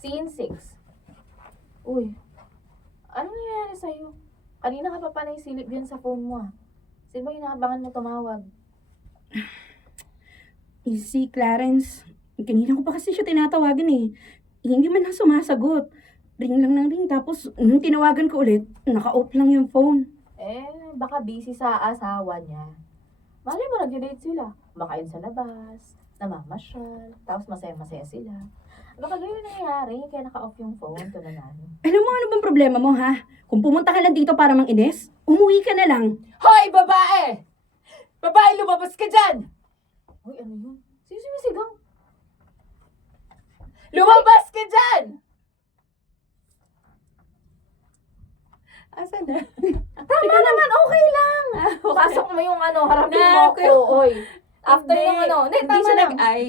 Scene 6. Uy, anong nangyayari sa'yo? Kanina ka pa panay silip din sa phone mo ah. Sino ba inaabangan mo tumawag? Si Clarence, kanina ko pa kasi siya tinatawagan eh. Hindi man lang sumasagot. Ring lang ng ring, tapos nung tinawagan ko ulit, naka-off lang yung phone. Baka busy sa asawa niya. Malay mo, nag-date sila. Makain sa labas, namamasyal, tapos masaya-masaya sila. Baka ganyan nangyayari, kaya naka-off yung phone, tunanan. Alam mo ano bang problema mo ha? Kung pumunta ka lang dito para mang-ines, umuwi ka na lang. Hoy, babae! Babae, lumabas ka dyan! Uy, ano yun? Sino sumisigaw? Lumabas ka dyan! Asan na? Tama naman, okay lang. Pasok mo yung harapin mo Naku. ako, oy. After Hindi. yung hindi, Hindi tama siya lang. nag-ay.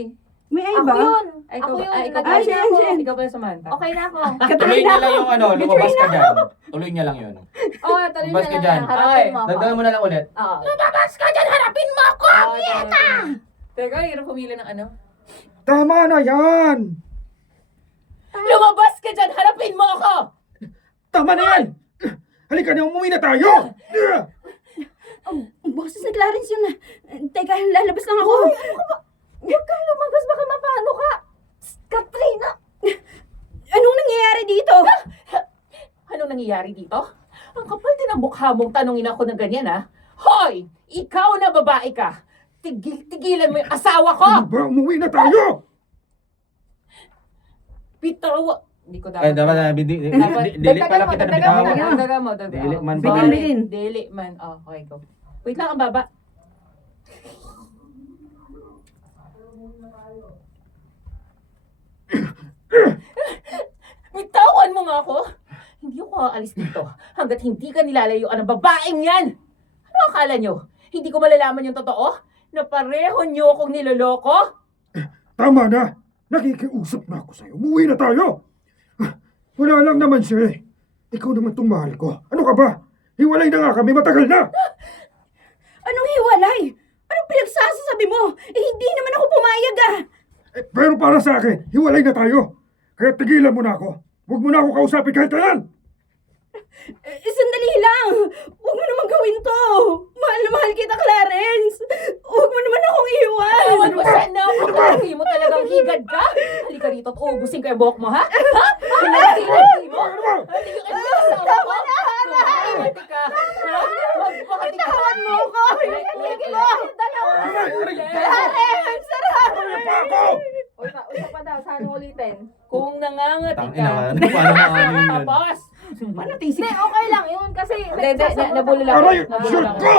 May ay Ako ba? yun. Ay, Ako yun. ikaw Nag-ay ba? Ay, ako. yan. Ikaw pala, Samantha. Okay na ako. Tuloy niya lang yung lumabas ka dyan. Tuloy niya lang yun. Oh, tuloy Lumabas na ka lang dyan. yan. Harapin mo ako. Dagdagan mo na lang ulit. Oo. Lumabas ka dyan! Harapin mo ako! Kita! Teka, hirap pumili ng ano? Tama na yan! Lumabas ka dyan! Harapin mo ako! Tama na yan! Halika na, umuwi na tayo! Ang boses ni Clarence yun na. Teka, lalabas lang ako. Huwag kang lumabas, baka mapano ka. Katrina! Anong nangyayari dito? Anong nangyayari dito? Ang kapal din ang mukha mong tanongin ako ng ganyan, ha? Hoy! Ikaw na babae ka! Tigilan mo yung asawa ko! Ano ba? Umuwi na tayo! Bitaw! Hindi ko Ay, dapat na, dili pala kita na bitaw. Dagdagan mo. Dili man ba? Sorry, Bigin. Dili man. Oh, okay, go. Wait lang, ang baba. Bitawan mo nga ako! Hindi ako aalis dito hanggat hindi ka nilalayuan ng babaeng yan! Ano akala nyo? Hindi ko malalaman yung totoo? Na pareho nyo akong niloloko? Tama na! Nakikiusap na ako sa'yo. Umuwi na tayo! Wala lang naman siya eh. Ikaw naman itong mahal ko. Ano ka ba? Hiwalay na nga kami, matagal na! Anong hiwalay? Anong pinagsasasabi mo? Hindi naman ako pumayag ah. Pero para sa akin, hiwalay na tayo. Kaya tigilan mo na ako. Huwag mo na ako kausapin kahit kailan! Sandali lang. Huwag mo naman gawin to. Mahal na mahal kita, Clarence. Huwag mo naman akong iwan. Ewan mo siya na ako. Hindi mo talagang higad ka. Halika rito at ubusin ko yung buhok mo, ha? Ha? Hindi mo? Hindi yung asawa mo? Tumahimik ka. Ha? Bitawan mo ako. Hinahimik mo. Clarence, sarap. Pa ako! Uy, usap pa daw. Saan ulitin? Kung nangangati Tangina ka, ka. Ano paano maaano yun? tapos. Manatisi. Hindi, okay lang yun kasi... Hindi, nabulol ako. Aray! Nabulol Shirt ako. ko!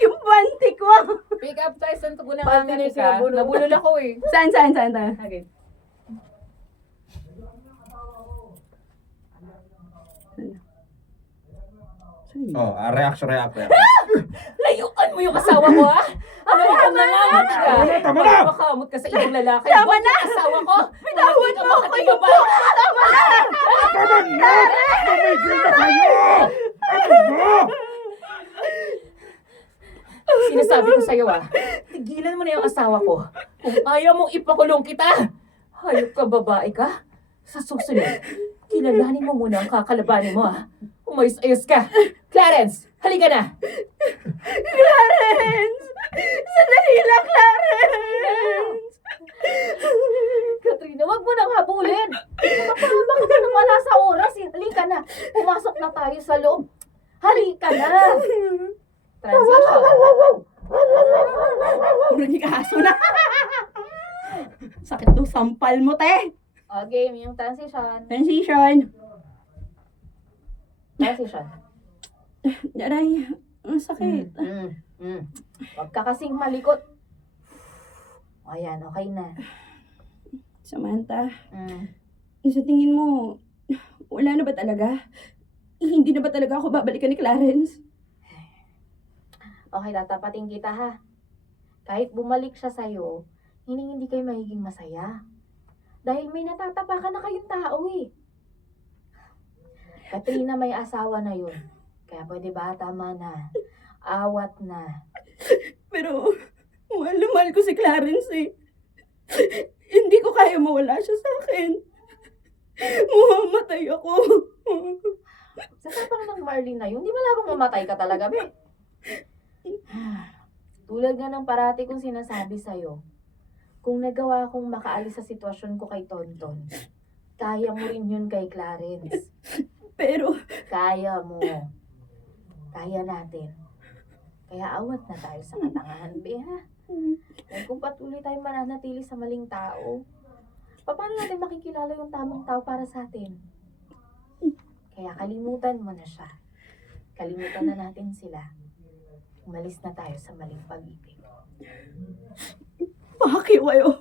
Yung panty ko. Pick up tayo sa kung Pati nangangati na ka. siya, bulol. Nabulol ako eh. Saan? Okay. Oh, react. Layuan mo yung asawa ko, ha? Ano yung nangangati ka? Tama na! Makamot ka sa ibang lalaki. Tama Huwag na! yung asawa ko. Bitawan mo ako yung babae. Tama na! Tama na! Tumigil na kayo! Ano ba? Sinasabi ko sa'yo, tigilan mo na yung asawa ko. Kung ayaw mong ipakulong kita, hayop ka, babae ka. Sa susunod, kilalanin mo muna ang kakalabanin mo, ha? Umayos-ayos ka. Clarence, halika na. Clarence! Sandali lang, Clarence! Katrina, wag mo nang habulin. Mapahaba ka nang wala sa oras. Halika na. Pumasok na tayo sa loob. Halika na. Transition. Naging aso na. Sakit to sampal mo, te. O, game. Yung transition. Transition. Transition. Aray, ang sakit. Huwag ka kasing malikot. O, ayan. Okay na. Samantha, Mm. sa tingin mo, wala na ba talaga? Hindi na ba talaga ako babalikan ni Clarence? Okay, tatapatin kita ha. Kahit bumalik siya sa'yo, hindi kayo magiging masaya. Dahil may natatapakan na kayong tao eh. Katrina, may asawa na yun. Kaya pwede ba, tama na. Awat na. Pero, mahal na mahal ko si Clarence eh. Hindi ko kaya mawala siya sa akin. Mamamatay ako. Sa tapang ng Marlene na yun, di malabang mamatay ka talaga, be. Tulad nga ng parati kong sinasabi sa'yo, kung nagawa kong makaalis sa sitwasyon ko kay Tonton, kaya mo rin yun kay Clarence. Pero, Kaya mo. Kaya natin. Kaya awat na tayo sa katangahan, be, ha? Dahil kung patuloy tayong mananatili sa maling tao, paano natin makikilala yung tamang tao para sa atin? Kaya kalimutan mo na siya. Kalimutan na natin sila. Umalis na tayo sa maling pag-ibig. Pakiwayo.